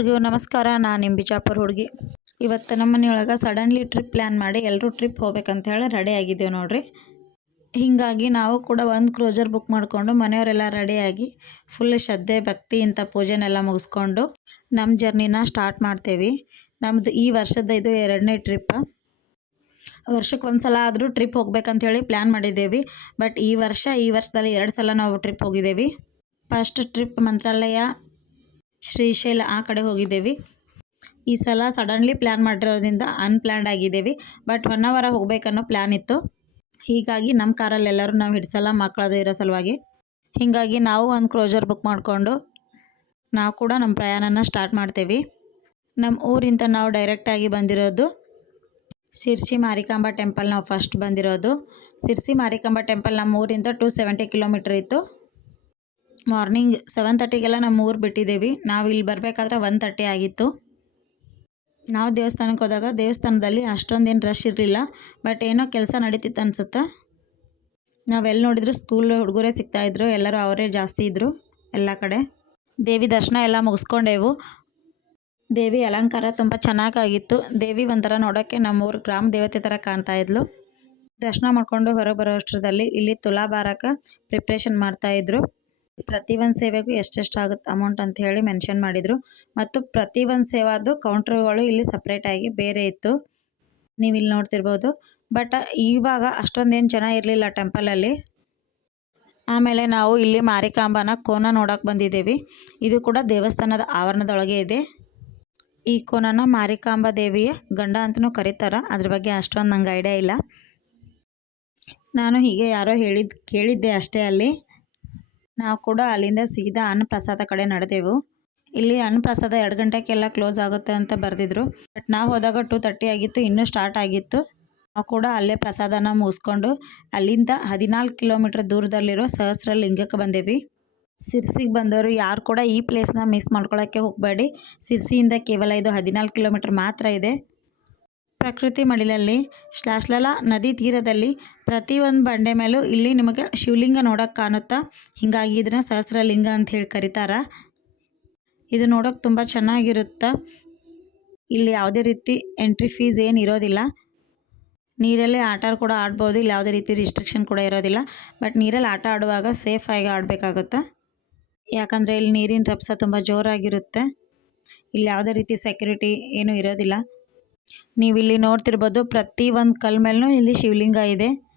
ಎಲ್ರಿಗೂ ನಮಸ್ಕಾರ, ನಾನು ಬಿಜಾಪುರ ಹುಡುಗಿ. ಇವತ್ತು ನಮ್ಮ ಮನೆಯೊಳಗೆ ಸಡನ್ಲಿ ಟ್ರಿಪ್ ಪ್ಲ್ಯಾನ್ ಮಾಡಿ ಎಲ್ಲರೂ ಟ್ರಿಪ್ ಹೋಗ್ಬೇಕಂತ ಹೇಳಿ ರೆಡಿ ಆಗಿದ್ದೇವೆ ನೋಡ್ರಿ. ಹೀಗಾಗಿ ನಾವು ಕೂಡ ಒಂದು ಕ್ರೋಜರ್ ಬುಕ್ ಮಾಡಿಕೊಂಡು ಮನೆಯವರೆಲ್ಲ ರೆಡಿಯಾಗಿ ಫುಲ್ ಶ್ರದ್ಧೆ, ಭಕ್ತಿ ಇಂಥ ಪೂಜೆನೆಲ್ಲ ಮುಗಿಸ್ಕೊಂಡು ನಮ್ಮ ಜರ್ನಿನ ಸ್ಟಾರ್ಟ್ ಮಾಡ್ತೇವೆ. ನಮ್ಮದು ಈ ವರ್ಷದ ಇದು ಎರಡನೇ ಟ್ರಿಪ್ ವರ್ಷಕ್ಕೆ ಒಂದು ಸಲ ಆದರೂ ಟ್ರಿಪ್ ಹೋಗ್ಬೇಕಂತೇಳಿ ಪ್ಲ್ಯಾನ್ ಮಾಡಿದ್ದೇವೆ. ಬಟ್ ಈ ವರ್ಷ, ಈ ವರ್ಷದಲ್ಲಿ ಎರಡು ಸಲ ನಾವು ಟ್ರಿಪ್ ಹೋಗಿದ್ದೇವೆ. ಫಸ್ಟ್ ಟ್ರಿಪ್ ಮಂತ್ರಾಲಯ ಶ್ರೀಶೈಲ ಆ ಕಡೆ ಹೋಗಿದ್ದೇವೆ. ಈ ಸಲ ಸಡನ್ಲಿ ಪ್ಲ್ಯಾನ್ ಮಾಡಿರೋದ್ರಿಂದ ಅನ್ಪ್ಲ್ಯಾನ್ಡ್ ಆಗಿದ್ದೇವೆ. ಬಟ್ ಒನ್ ಅವರ ಹೋಗಬೇಕನ್ನೋ ಪ್ಲ್ಯಾನ್ ಇತ್ತು. ಹೀಗಾಗಿ ನಮ್ಮ ಕಾರಲ್ಲಿ ಎಲ್ಲರೂ ನಾವು ಹಿಡ್ಸಲ್ಲ, ಮಕ್ಕಳದು ಇರೋ ಸಲುವಾಗಿ. ಹೀಗಾಗಿ ನಾವು ಒಂದು ಕ್ರೋಜರ್ ಬುಕ್ ಮಾಡಿಕೊಂಡು ನಾವು ಕೂಡ ನಮ್ಮ ಪ್ರಯಾಣನ ಸ್ಟಾರ್ಟ್ ಮಾಡ್ತೇವೆ. ನಮ್ಮ ಊರಿಂದ ನಾವು ಡೈರೆಕ್ಟಾಗಿ ಬಂದಿರೋದು ಸಿರ್ಸಿ ಮಾರಿಕಾಂಬ ಟೆಂಪಲ್ ನಾವು ಫಸ್ಟ್ ಬಂದಿರೋದು. ಸಿರ್ಸಿ ಮಾರಿಕಾಂಬ ಟೆಂಪಲ್ ನಮ್ಮ ಊರಿಂದ ಟು ಸೆವೆಂಟಿ ಕಿಲೋಮೀಟ್ರ್ ಇತ್ತು. ಮಾರ್ನಿಂಗ್ ಸೆವೆನ್ ತರ್ಟಿಗೆಲ್ಲ ನಮ್ಮ ಊರು ಬಿಟ್ಟಿದ್ದೇವೆ. ನಾವು ಇಲ್ಲಿ ಬರಬೇಕಾದ್ರೆ ಒನ್ ತರ್ಟಿ ಆಗಿತ್ತು. ನಾವು ದೇವಸ್ಥಾನಕ್ಕೆ ಹೋದಾಗ ದೇವಸ್ಥಾನದಲ್ಲಿ ಅಷ್ಟೊಂದೇನು ರಶ್ ಇರಲಿಲ್ಲ. ಬಟ್ ಏನೋ ಕೆಲಸ ನಡೀತಿತ್ತು ಅನ್ಸುತ್ತೆ. ನಾವೆಲ್ಲಿ ನೋಡಿದ್ರು ಸ್ಕೂಲ್ ಹುಡುಗರೇ ಸಿಗ್ತಾಯಿದ್ರು ಎಲ್ಲರೂ ಅವರೇ ಜಾಸ್ತಿ ಇದ್ದರು ಎಲ್ಲ ಕಡೆ. ದೇವಿ ದರ್ಶನ ಎಲ್ಲ ಮುಗಿಸ್ಕೊಂಡೆವು. ದೇವಿ ಅಲಂಕಾರ ತುಂಬ ಚೆನ್ನಾಗಾಗಿತ್ತು. ದೇವಿ ಒಂಥರ ನೋಡೋಕ್ಕೆ ನಮ್ಮೂರು ಗ್ರಾಮ ದೇವತೆ ಥರ ಕಾಣ್ತಾ ಇದ್ಲು. ದರ್ಶನ ಮಾಡಿಕೊಂಡು ಹೊರಗೆ ಬರೋ ಅಷ್ಟರದಲ್ಲಿ ಇಲ್ಲಿ ತುಲಾಭಾರಕ್ಕೆ ಪ್ರಿಪ್ರೇಷನ್ ಮಾಡ್ತಾಯಿದ್ರು ಪ್ರತಿ ಒಂದು ಸೇವೆಗೂ ಎಷ್ಟೆಷ್ಟು ಆಗುತ್ತೆ ಅಮೌಂಟ್ ಅಂತ ಹೇಳಿ ಮೆನ್ಷನ್ ಮಾಡಿದರು. ಮತ್ತು ಪ್ರತಿ ಒಂದು ಸೇವಾದು ಕೌಂಟ್ರುಗಳು ಇಲ್ಲಿ ಸಪ್ರೇಟಾಗಿ ಬೇರೆ ಇತ್ತು. ನೀವು ಇಲ್ಲಿ ನೋಡ್ತಿರ್ಬೋದು. ಬಟ್ ಇವಾಗ ಅಷ್ಟೊಂದೇನು ಜನ ಇರಲಿಲ್ಲ ಟೆಂಪಲಲ್ಲಿ ಆಮೇಲೆ ನಾವು ಇಲ್ಲಿ ಮಾರಿಕಾಂಬನ ಕೋನ ನೋಡೋಕೆ ಬಂದಿದ್ದೀವಿ. ಇದು ಕೂಡ ದೇವಸ್ಥಾನದ ಆವರಣದೊಳಗೆ ಇದೆ. ಈ ಕೋನನ ಮಾರಿಕಾಂಬ ದೇವಿಯ ಗಂಡ ಅಂತಲೂ ಕರೀತಾರೆ. ಅದ್ರ ಬಗ್ಗೆ ಅಷ್ಟೊಂದು ನಂಗೆ ಐಡಿಯಾ ಇಲ್ಲ. ನಾನು ಹೀಗೆ ಯಾರೋ ಹೇಳಿದ್ದು ಕೇಳಿದ್ದೆ ಅಷ್ಟೇ ಅಲ್ಲಿ. ನಾವು ಕೂಡ ಅಲ್ಲಿಂದ ಸೀದಾ ಅನ್ನಪ್ರಸಾದ ಕಡೆ ನಡೆದೆವು. ಇಲ್ಲಿ ಅನ್ನಪ್ರಸಾದ ಎರಡು ಗಂಟೆಗೆಲ್ಲ ಕ್ಲೋಸ್ ಆಗುತ್ತೆ ಅಂತ ಬರೆದಿದ್ರು. ಬಟ್ ನಾವು ಹೋದಾಗ ಟು ತರ್ಟಿ ಆಗಿತ್ತು, ಇನ್ನೂ ಸ್ಟಾರ್ಟ್ ಆಗಿತ್ತು. ನಾವು ಕೂಡ ಅಲ್ಲೇ ಪ್ರಸಾದನ ಮುಗಿಸ್ಕೊಂಡು ಅಲ್ಲಿಂದ ಹದಿನಾಲ್ಕು ಕಿಲೋಮೀಟ್ರ್ ದೂರದಲ್ಲಿರೋ ಸಹಸ್ರಲಿಂಗಕ್ಕೆ ಬಂದೇವಿ. ಸಿರ್ಸಿಗೆ ಬಂದವರು ಯಾರು ಕೂಡ ಈ ಪ್ಲೇಸ್ನ ಮಿಸ್ ಮಾಡ್ಕೊಳ್ಳೋಕ್ಕೆ ಹೋಗಬೇಡಿ. ಸಿರ್ಸಿಯಿಂದ ಕೇವಲ ಇದು ಹದಿನಾಲ್ಕು ಕಿಲೋಮೀಟ್ರ್ ಮಾತ್ರ ಇದೆ. ಪ್ರಕೃತಿ ಮಡಿಲಲ್ಲಿ, ಶ್ಲಾಶ್ಲಲ ನದಿ ತೀರದಲ್ಲಿ ಪ್ರತಿಯೊಂದು ಬಂಡೆ ಮೇಲೂ ಇಲ್ಲಿ ನಿಮಗೆ ಶಿವಲಿಂಗ ನೋಡೋಕೆ ಕಾಣುತ್ತಾ? ಹೀಗಾಗಿ ಇದನ್ನು ಸಹಸ್ರಲಿಂಗ ಅಂತ ಹೇಳಿ ಕರೀತಾರೆ. ಇದು ನೋಡೋಕೆ ತುಂಬ ಚೆನ್ನಾಗಿರುತ್ತೆ? ಇಲ್ಲಿ ಯಾವುದೇ ರೀತಿ ಎಂಟ್ರಿ ಫೀಸ್ ಏನು ಇರೋದಿಲ್ಲ. ನೀರಲ್ಲಿ ಆಟ ಕೂಡ ಆಡ್ಬೋದು, ಇಲ್ಲಿ ಯಾವುದೇ ರೀತಿ ರಿಸ್ಟ್ರಿಕ್ಷನ್ ಕೂಡ ಇರೋದಿಲ್ಲ. ಬಟ್ ನೀರಲ್ಲಿ ಆಟ ಆಡುವಾಗ ಸೇಫಾಗಿ ಆಡಬೇಕಾಗುತ್ತೆ? ಯಾಕಂದರೆ ಇಲ್ಲಿ ನೀರಿನ ರಭಸ ತುಂಬ ಜೋರಾಗಿರುತ್ತೆ. ಇಲ್ಲಿ ಯಾವುದೇ ರೀತಿ ಸೆಕ್ಯೂರಿಟಿ ಏನೂ ಇರೋದಿಲ್ಲ. ನೀವು ಇಲ್ಲಿ ನೋಡ್ತಿರ್ಬೋದು ಪ್ರತಿ ಒಂದು ಕಲ್ ಮೇಲೂ ಇಲ್ಲಿ ಶಿವಲಿಂಗ ಇದೆ.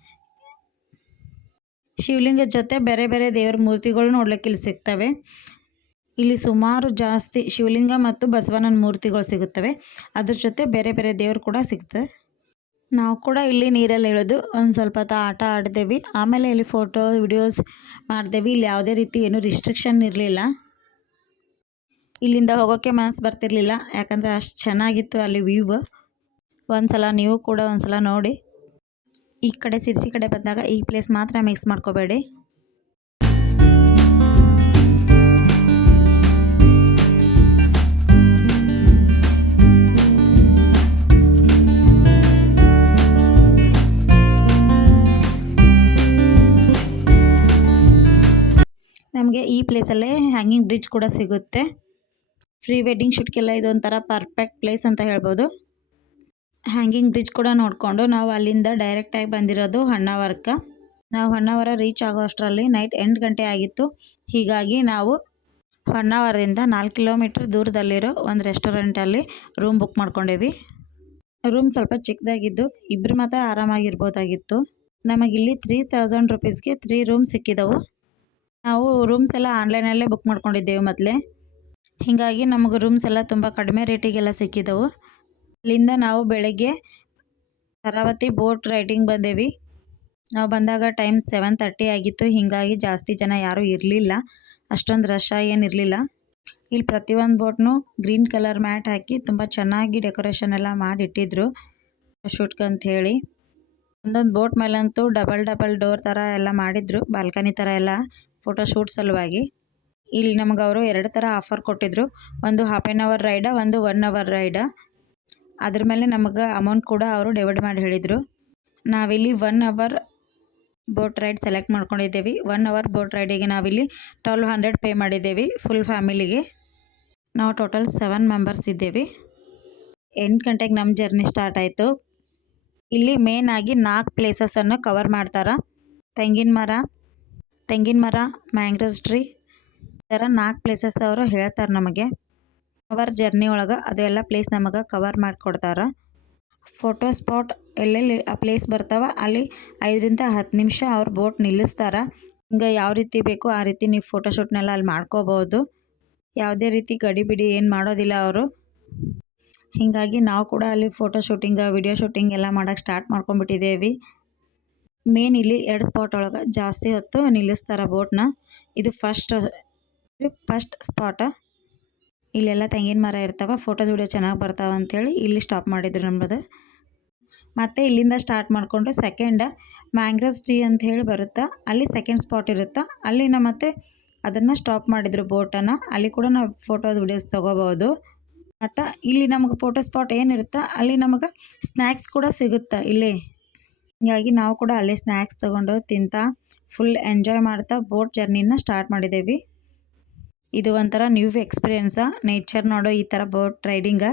ಶಿವಲಿಂಗದ ಜೊತೆ ಬೇರೆ ಬೇರೆ ದೇವರ ಮೂರ್ತಿಗಳು ನೋಡ್ಲಿಕ್ಕೆ ಇಲ್ಲಿ ಸಿಗ್ತವೆ. ಇಲ್ಲಿ ಸುಮಾರು ಜಾಸ್ತಿ ಶಿವಲಿಂಗ ಮತ್ತು ಬಸವಣ್ಣನ ಮೂರ್ತಿಗಳು ಸಿಗುತ್ತವೆ. ಅದ್ರ ಜೊತೆ ಬೇರೆ ಬೇರೆ ದೇವರು ಕೂಡ ಸಿಗ್ತದೆ. ನಾವು ಕೂಡ ಇಲ್ಲಿ ನೀರಲ್ಲಿ ಇಳಿದು ಒಂದು ಸ್ವಲ್ಪ ಹೊತ್ತು ಆಟ ಆಡ್ದೇವಿ. ಆಮೇಲೆ ಇಲ್ಲಿ ಫೋಟೋ, ವಿಡಿಯೋಸ್ ಮಾಡಿದೆವಿ. ಇಲ್ಲಿ ಯಾವುದೇ ರೀತಿ ಏನೂ ರಿಸ್ಟ್ರಿಕ್ಷನ್ ಇರಲಿಲ್ಲ. ಇಲ್ಲಿಂದ ಹೋಗೋಕ್ಕೆ ಮನಸ್ಸು ಬರ್ತಿರ್ಲಿಲ್ಲ. ಯಾಕಂದರೆ ಅಷ್ಟು ಚೆನ್ನಾಗಿತ್ತು ಅಲ್ಲಿ ವ್ಯೂ. ಒಂದು ಸಲ ನೀವು ಕೂಡ ಒಂದು ಸಲ ನೋಡಿ. ಈ ಕಡೆ ಸಿರ್ಸಿ ಕಡೆ ಬಂದಾಗ ಈ ಪ್ಲೇಸ್ ಮಾತ್ರ ಮಿಕ್ಸ್ ಮಾಡ್ಕೋಬೇಡಿ. ನಮಗೆ ಈ ಪ್ಲೇಸಲ್ಲೇ ಹ್ಯಾಂಗಿಂಗ್ ಬ್ರಿಡ್ಜ್ ಕೂಡ ಸಿಗುತ್ತೆ. ಫ್ರೀ ವೆಡ್ಡಿಂಗ್ ಶೂಟ್ಗೆಲ್ಲ ಇದೊಂಥರ ಪರ್ಫೆಕ್ಟ್ ಪ್ಲೇಸ್ ಅಂತ ಹೇಳ್ಬೋದು. ಹ್ಯಾಂಗಿಂಗ್ ಬ್ರಿಡ್ಜ್ ಕೂಡ ನೋಡಿಕೊಂಡು ನಾವು ಅಲ್ಲಿಂದ ಡೈರೆಕ್ಟಾಗಿ ಬಂದಿರೋದು ಹೊನ್ನಾವರಕ್ಕೆ. ನಾವು ಹೊನ್ನಾವರ ರೀಚ್ ಆಗೋ ಅಷ್ಟರಲ್ಲಿ ನೈಟ್ ಎಂಟು ಗಂಟೆ ಆಗಿತ್ತು. ಹೀಗಾಗಿ ನಾವು ಹೊನ್ನಾವರದಿಂದ ನಾಲ್ಕು ಕಿಲೋಮೀಟ್ರ್ ದೂರದಲ್ಲಿರೋ ಒಂದು ರೆಸ್ಟೋರೆಂಟಲ್ಲಿ ರೂಮ್ ಬುಕ್ ಮಾಡ್ಕೊಂಡೇವಿ. ರೂಮ್ ಸ್ವಲ್ಪ ಚಿಕ್ಕದಾಗಿದ್ದು ಇಬ್ಬರು ಮಾತ್ರ ಆರಾಮಾಗಿರ್ಬೋದಾಗಿತ್ತು. ನಮಗಿಲ್ಲಿ ತ್ರೀ ತೌಸಂಡ್ ರುಪೀಸ್ಗೆ ತ್ರೀ ರೂಮ್ ಸಿಕ್ಕಿದವು. ನಾವು ರೂಮ್ಸ್ ಎಲ್ಲ ಆನ್ಲೈನಲ್ಲೇ ಬುಕ್ ಮಾಡ್ಕೊಂಡಿದ್ದೇವೆ ಮೊದಲೇ. ಹೀಗಾಗಿ ನಮಗೆ ರೂಮ್ಸ್ ಎಲ್ಲ ತುಂಬ ಕಡಿಮೆ ರೇಟಿಗೆಲ್ಲ ಸಿಕ್ಕಿದವು. ಅಲ್ಲಿಂದ ನಾವು ಬೆಳಗ್ಗೆ ಶರಾವತಿ ಬೋಟ್ ರೈಡಿಂಗ್ ಬಂದೇವಿ. ನಾವು ಬಂದಾಗ ಟೈಮ್ ಸೆವೆನ್ ತರ್ಟಿ ಆಗಿತ್ತು. ಹೀಗಾಗಿ ಜಾಸ್ತಿ ಜನ ಯಾರೂ ಇರಲಿಲ್ಲ. ಅಷ್ಟೊಂದು ರಶ ಏನಿರಲಿಲ್ಲ ಇಲ್ಲಿ ಪ್ರತಿಯೊಂದು ಬೋಟ್ನು ಗ್ರೀನ್ ಕಲರ್ ಮ್ಯಾಟ್ ಹಾಕಿ ತುಂಬ ಚೆನ್ನಾಗಿ ಡೆಕೋರೇಷನ್ ಎಲ್ಲ ಮಾಡಿಟ್ಟಿದ್ರು. ಶೂಟ್ಗೆ ಹೇಳಿ ಒಂದೊಂದು ಬೋಟ್ ಮೇಲಂತೂ ಡಬಲ್ ಡಬಲ್ ಡೋರ್ ಥರ ಎಲ್ಲ ಮಾಡಿದ್ರು. ಬಾಲ್ಕನಿ ಥರ ಎಲ್ಲ ಫೋಟೋ ಶೂಟ್ ಸಲುವಾಗಿ. ಇಲ್ಲಿ ನಮಗೆ ಅವರು ಎರಡು ಥರ ಆಫರ್ ಕೊಟ್ಟಿದ್ರು. ಒಂದು ಹಾಫ್ ಆ್ಯನ್ ಅವರ್ ರೈಡ ಒಂದು ಒನ್ ಅವರ್ ರೈಡ ಅದ್ರ ಮೇಲೆ ನಮಗೆ ಅಮೌಂಟ್ ಕೂಡ ಅವರು ಡಿವೈಡ್ ಮಾಡಿ ಹೇಳಿದರು. ನಾವಿಲ್ಲಿ one hour boat ride select ಮಾಡ್ಕೊಂಡಿದ್ದೇವೆ. One hour boat ರೈಡಿಗೆ ನಾವಿಲ್ಲಿ ಟ್ವೆಲ್ವ್ ಹಂಡ್ರೆಡ್ ಪೇ ಮಾಡಿದ್ದೇವೆ ಫುಲ್ ಫ್ಯಾಮಿಲಿಗೆ ನಾವು ಟೋಟಲ್ ಸೆವೆನ್ ಮೆಂಬರ್ಸ್ ಇದ್ದೇವೆ. ಎಂಟು ಗಂಟೆಗೆ ನಮ್ಮ ಜರ್ನಿ ಸ್ಟಾರ್ಟ್ ಆಯಿತು. ಇಲ್ಲಿ ಮೇನ್ ಆಗಿ ನಾಲ್ಕು ಪ್ಲೇಸಸನ್ನು ಕವರ್ ಮಾಡ್ತಾರೆ. ತೆಂಗಿನ ಮರ ತೆಂಗಿನ ಮರ ಮ್ಯಾಂಗ್ರೋಸ್ ಟ್ರೀ ಈ ಥರ ನಾಲ್ಕು ಪ್ಲೇಸಸ್ ಅವರು ಹೇಳ್ತಾರೆ ನಮಗೆ. ಅವರ್ ಜರ್ನಿ ಒಳಗೆ ಅದೆಲ್ಲ ಪ್ಲೇಸ್ ನಮಗೆ ಕವರ್ ಮಾಡಿಕೊಡ್ತಾರೆ. ಫೋಟೋ ಸ್ಪಾಟ್ ಎಲ್ಲೆಲ್ಲಿ ಆ ಪ್ಲೇಸ್ ಬರ್ತಾವ ಅಲ್ಲಿ ಐದರಿಂದ ಹತ್ತು ನಿಮಿಷ ಅವ್ರು ಬೋಟ್ ನಿಲ್ಲಿಸ್ತಾರೆ. ಹಿಂಗೆ ಯಾವ ರೀತಿ ಬೇಕು ಆ ರೀತಿ ನೀವು ಫೋಟೋಶೂಟ್ನೆಲ್ಲ ಅಲ್ಲಿ ಮಾಡ್ಕೋಬೋದು. ಯಾವುದೇ ರೀತಿ ಗಡಿಬಿಡಿ ಏನು ಮಾಡೋದಿಲ್ಲ ಅವರು. ಹೀಗಾಗಿ ನಾವು ಕೂಡ ಅಲ್ಲಿ ಫೋಟೋ ಶೂಟಿಂಗ್ ವಿಡಿಯೋ ಶೂಟಿಂಗ್ ಎಲ್ಲ ಮಾಡೋಕ್ಕೆ ಸ್ಟಾರ್ಟ್ ಮಾಡ್ಕೊಂಬಿಟ್ಟಿದ್ದೇವೆ ಮೇನ್ ಇಲ್ಲಿ ಎರಡು ಸ್ಪಾಟ್ ಒಳಗೆ ಜಾಸ್ತಿ ಹೊತ್ತು ನಿಲ್ಲಿಸ್ತಾರೆ ಬೋಟ್ನ ಇದು ಫಸ್ಟ್ ಇದು ಫಸ್ಟ್ ಸ್ಪಾಟ ಇಲ್ಲೆಲ್ಲ ತೆಂಗಿನ ಮರ ಇರ್ತಾವ ಫೋಟೋಸ್ ವಿಡಿಯೋ ಚೆನ್ನಾಗಿ ಬರ್ತಾವೆ ಅಂತೇಳಿ ಇಲ್ಲಿ ಸ್ಟಾಪ್ ಮಾಡಿದ್ರು ನಮ್ಮದು ಮತ್ತು ಇಲ್ಲಿಂದ ಸ್ಟಾರ್ಟ್ ಮಾಡಿಕೊಂಡು ಸೆಕೆಂಡ್ ಮ್ಯಾಂಗ್ರೋಸ್ ಟ್ರೀ ಅಂತ ಹೇಳಿ ಬರುತ್ತೆ, ಅಲ್ಲಿ ಸೆಕೆಂಡ್ ಸ್ಪಾಟ್ ಇರುತ್ತೆ, ಅಲ್ಲಿನ ಮತ್ತೆ ಅದನ್ನು ಸ್ಟಾಪ್ ಮಾಡಿದ್ರು ಬೋಟನ್ನು ಅಲ್ಲಿ ಕೂಡ ನಾವು ಫೋಟೋಸ್ ವಿಡಿಯೋಸ್ ತೊಗೋಬೋದು. ಮತ್ತು ಇಲ್ಲಿ ನಮಗೆ ಫೋಟೋ ಸ್ಪಾಟ್ ಏನಿರುತ್ತೆ, ಅಲ್ಲಿ ನಮಗೆ ಸ್ನ್ಯಾಕ್ಸ್ ಕೂಡ ಸಿಗುತ್ತೆ ಇಲ್ಲಿ. ಹೀಗಾಗಿ ನಾವು ಕೂಡ ಅಲ್ಲೇ ಸ್ನ್ಯಾಕ್ಸ್ ತೊಗೊಂಡು ತಿಂತಾ ಫುಲ್ ಎಂಜಾಯ್ ಮಾಡ್ತಾ ಬೋಟ್ ಜರ್ನಿನ ಸ್ಟಾರ್ಟ್ ಮಾಡಿದ್ದೇವೆ ಇದು ಒಂಥರ ನ್ಯೂ ಎಕ್ಸ್ಪೀರಿಯೆನ್ಸ ನೇಚರ್ ನೋಡೋ, ಈ ಥರ ಬೋಟ್ ರೈಡಿಂಗ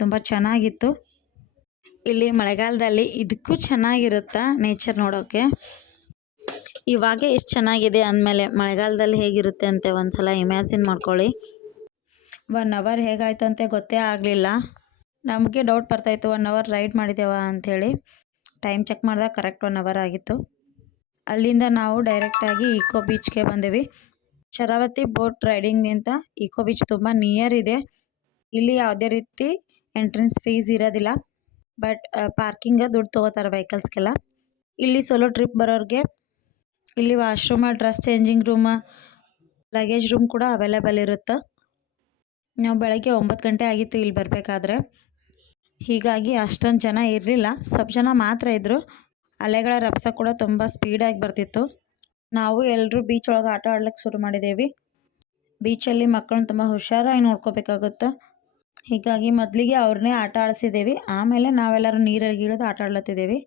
ತುಂಬ ಚೆನ್ನಾಗಿತ್ತು. ಇಲ್ಲಿ ಮಳೆಗಾಲದಲ್ಲಿ ಇದಕ್ಕೂ ಚೆನ್ನಾಗಿರುತ್ತೆ ನೇಚರ್ ನೋಡೋಕ್ಕೆ ಇವಾಗ ಎಷ್ಟು ಚೆನ್ನಾಗಿದೆ ಅಂದಮೇಲೆ ಮಳೆಗಾಲದಲ್ಲಿ ಹೇಗಿರುತ್ತೆ ಅಂತ ಒಂದ್ಸಲ ಇಮ್ಯಾಜಿನ್ ಮಾಡ್ಕೊಳ್ಳಿ. ಒನ್ ಅವರ್ ಹೇಗಾಯ್ತು ಅಂತ ಗೊತ್ತೇ ಆಗಲಿಲ್ಲ. ನಮಗೆ ಡೌಟ್ ಬರ್ತಾಯಿತ್ತು ಒನ್ ಅವರ್ ರೈಡ್ ಮಾಡಿದ್ದೇವ ಅಂಥೇಳಿ ಟೈಮ್ ಚೆಕ್ ಮಾಡಿದಾಗ ಕರೆಕ್ಟ್ ಒನ್ ಅವರ್ ಆಗಿತ್ತು. ಅಲ್ಲಿಂದ ನಾವು ಡೈರೆಕ್ಟಾಗಿ ಇಕೋ ಬೀಚ್ಗೆ ಬಂದೇವಿ. ಶರಾವತಿ ಬೋಟ್ ರೈಡಿಂಗ್ನಿಂದ ಇಕೋ ಬೀಚ್ ತುಂಬ ನಿಯರ್ ಇದೆ. ಇಲ್ಲಿ ಯಾವುದೇ ರೀತಿ ಎಂಟ್ರೆನ್ಸ್ ಫೀಸ್ ಇರೋದಿಲ್ಲ. ಬಟ್ ಪಾರ್ಕಿಂಗ ದುಡ್ಡು ತೊಗೋತಾರೆ ವೆಹಿಕಲ್ಸ್ಗೆಲ್ಲ ಇಲ್ಲಿ ಸೋಲೋ ಟ್ರಿಪ್ ಬರೋರಿಗೆ ಇಲ್ಲಿ washroom dress changing room luggage room ಕೂಡ ಅವೈಲೇಬಲ್ ಇರುತ್ತೆ. ನಾವು ಬೆಳಗ್ಗೆ ಒಂಬತ್ತು ಗಂಟೆ ಆಗಿತ್ತು ಇಲ್ಲಿ ಬರಬೇಕಾದ್ರೆ. ಹೀಗಾಗಿ ಅಷ್ಟೊಂದು ಜನ ಇರಲಿಲ್ಲ. ಸ್ವಲ್ಪ ಜನ ಮಾತ್ರ ಇದ್ದರು ಅಲೆಗಳ ರಪ್ಸ ಕೂಡ ತುಂಬ ಸ್ಪೀಡಾಗಿ ಬರ್ತಿತ್ತು. ನಾವು ಎಲ್ಲರೂ ಬೀಚ್ ಒಳಗೆ ಆಟ ಆಡ್ಲಿಕ್ಕೆ ಶುರು ಮಾಡಿದ್ದೇವೆ ಬೀಚಲ್ಲಿ ಮಕ್ಕಳನ್ನ ತುಂಬ ಹುಷಾರಾಗಿ ನೋಡ್ಕೋಬೇಕಾಗುತ್ತೆ? ಹೀಗಾಗಿ ಮೊದಲಿಗೆ ಅವ್ರನ್ನೇ ಆಟ ಆಡಿಸಿದ್ದೇವೆ ಆಮೇಲೆ ನಾವೆಲ್ಲರೂ ನೀರಲ್ಲಿ ಇಳಿದು ಆಟ ಆಡ್ಲತ್ತಿದ್ದೇವೆ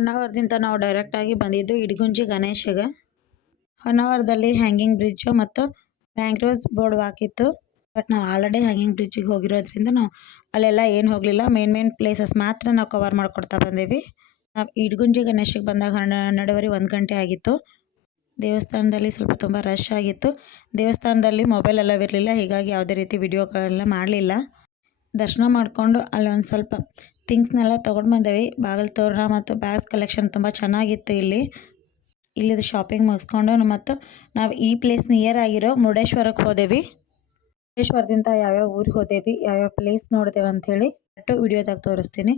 ಹೊನ್ನಾವರದಿಂದ ನಾವು ಡೈರೆಕ್ಟಾಗಿ ಬಂದಿದ್ದು ಇಡಗುಂಜಿ ಗಣೇಶಗೆ. ಹೊನ್ನಾವರದಲ್ಲಿ ಹ್ಯಾಂಗಿಂಗ್ ಬ್ರಿಡ್ಜು ಮತ್ತು ಮ್ಯಾಂಗ್ರೋವ್ಸ್ ಬೋರ್ಡ್ ಇತ್ತು ಬಟ್ ನಾವು ಆಲ್ರೆಡಿ ಹ್ಯಾಂಗಿಂಗ್ ಬ್ರಿಡ್ಜಿಗೆ ಹೋಗಿರೋದ್ರಿಂದ ನಾವು ಅಲ್ಲೆಲ್ಲ ಏನು ಹೋಗಲಿಲ್ಲ. ಮೇನ್ ಮೇನ್ ಪ್ಲೇಸಸ್ ಮಾತ್ರ ನಾವು ಕವರ್ ಮಾಡ್ಕೊಡ್ತಾ ಬಂದೇವಿ. ನಾವು ಇಡಗುಂಜಿ ಗಣೇಶಿಗೆ ಬಂದಾಗ ಹನ್ನೆ ಹನ್ನೆರಡುವರೆ ಒಂದು ಗಂಟೆ ಆಗಿತ್ತು. ದೇವಸ್ಥಾನದಲ್ಲಿ ಸ್ವಲ್ಪ ತುಂಬ ರಶ್ ಆಗಿತ್ತು. ದೇವಸ್ಥಾನದಲ್ಲಿ ಮೊಬೈಲ್ ಎಲ್ಲ ಇರಲಿಲ್ಲ. ಹೀಗಾಗಿ ಯಾವುದೇ ರೀತಿ ವಿಡಿಯೋಗಳೆಲ್ಲ ಮಾಡಲಿಲ್ಲ. ದರ್ಶನ ಮಾಡಿಕೊಂಡು ಅಲ್ಲೊಂದು ಸ್ವಲ್ಪ ಥಿಂಗ್ಸ್ನೆಲ್ಲ ತೊಗೊಂಡು ಬಂದೇವಿ. ಬಾಗಿಲು ತೋರಣ ಮತ್ತು ಬ್ಯಾಗ್ಸ್ ಕಲೆಕ್ಷನ್ ತುಂಬ ಚೆನ್ನಾಗಿತ್ತು ಇಲ್ಲಿ. ಇಲ್ಲಿದು ಶಾಪಿಂಗ್ ಮುಗಿಸ್ಕೊಂಡು ಮತ್ತು ನಾವು ಈ ಪ್ಲೇಸ್ ನಿಯರ್ ಆಗಿರೋ ಮುರುಡೇಶ್ವರಕ್ಕೆ ಹೋದೇವಿ. ಮುರುಡೇಶ್ವರದಿಂದ ಯಾವ್ಯಾವ ಊರಿಗೆ ಹೋದೇವಿ, ಯಾವ್ಯಾವ ಪ್ಲೇಸ್ ನೋಡಿದೆವು ಅಂಥೇಳಿ ಒಟ್ಟು ವಿಡಿಯೋದಾಗ ತೋರಿಸ್ತೀನಿ.